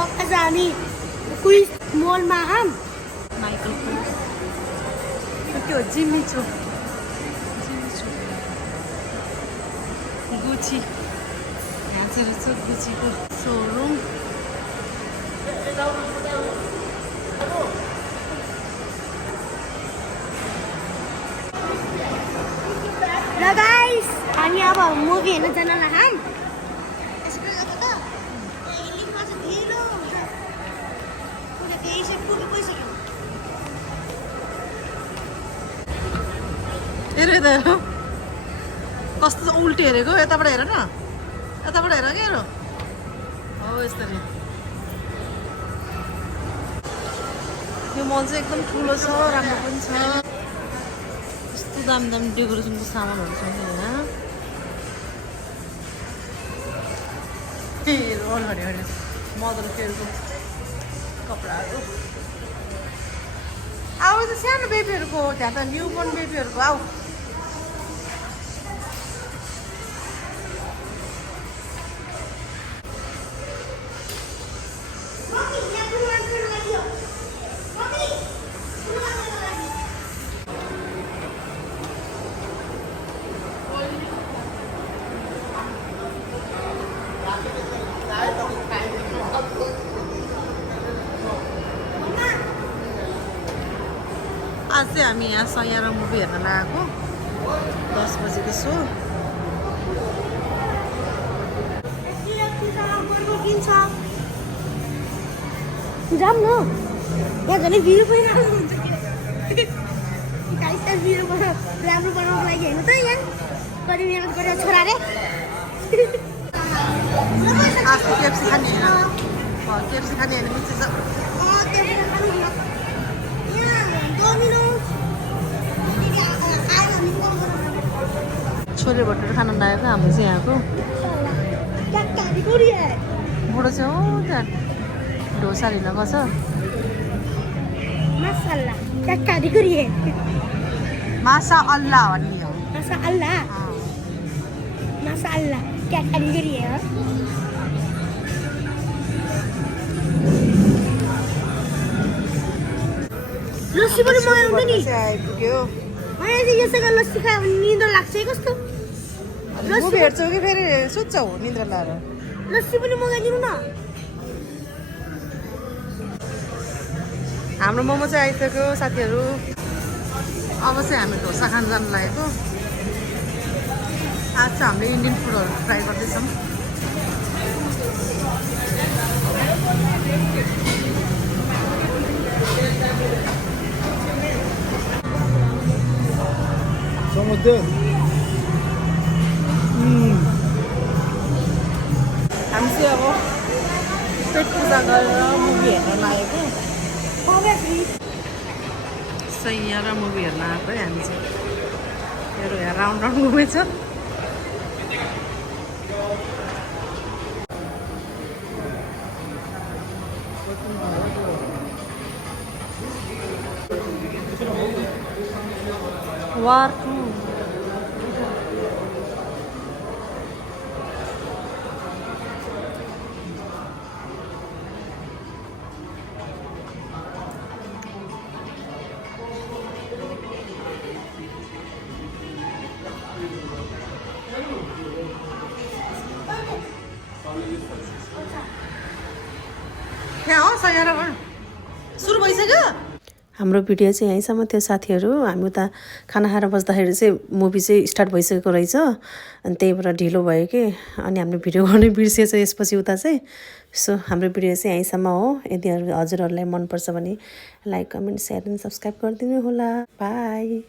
आज हामी क्विज मलमा आम माइकल त्यो जिम्मी छु गुची यहाँ चाहिँ रहेछ गुचीको सोरुम र गाइस हामी अब मुभी हेर्न जान लाग्यौँ हेर यता हेर कस्तो उल्टी हेरेको यताबाट हेर न यताबाट हेर के हेर हो यसरी यो मल चाहिँ एकदम ठुलो छ राम्रो पनि छ यस्तो दामी दामी डेकोरेसनको सामानहरू छ नि यहाँ अगाडि अगाडि मदर केयरको कपडाहरू अब त सानो बेबीहरूको हो त्यहाँ त न्यु बोर्न बेबीहरूको आऊ आज चाहिँ हामी यहाँ सयारा मुभी हेर्न लागेको 10 बजेको सो जाम न यहाँ झन् भिडियो पनि राम्रो हुन्छ भिडियो राम्रो बनाउनुको लागि हेर्नु त यहाँ कति मिहिनेत गरेर छोराले आज केएफसी खाने होइन केएफसी खाने होइन मिठो छ छोले भटुरे खान लागेको हाम्रो चाहिँ यहाँको बुढो चाहिँ हो त्यहाँ ढोसा लिन गएको छ मासा अल्लाह भन्ने हो लस्सी पनि मगाउँदै नि आइपुग्यो यसैका लस्सी खायो भने निद्रा लाग्छ है कस्तो मुभी हेर्छौ कि फेरि सुत्छौ निद्रा लाएर लस्सी पनि मगाइदिनु न हाम्रो मोमो चाहिँ आइसक्यो साथीहरू अब चाहिँ हामी ढोसा खान जानु लागेको आज चाहिँ हामीले इन्डियन फुडहरू ट्राई गर्दैछौँ हामी चाहिँ अब पेट पूजा गरेर मुभी हेर्न लागेको सैयारा मुभी हेर्न आएको है हामी चाहिँ हेर यहाँ राउन्ड राउन्ड घुमेछ वार 2 यहाँ हो सयारामा सुरु भइसक्यो हाम्रो भिडियो चाहिँ यहीँसम्म थियो साथीहरू हामी उता खाना खाएर बस्दाखेरि चाहिँ मुभी चाहिँ स्टार्ट भइसकेको रहेछ अनि त्यही भएर ढिलो भयो कि अनि हामीले भिडियो गर्नै बिर्सिएछ यसपछि उता चाहिँ सो हाम्रो भिडियो चाहिँ यहीँसम्म हो यदि हजुरहरूलाई मनपर्छ भने like comment share and subscribe गरिदिनु होला बाई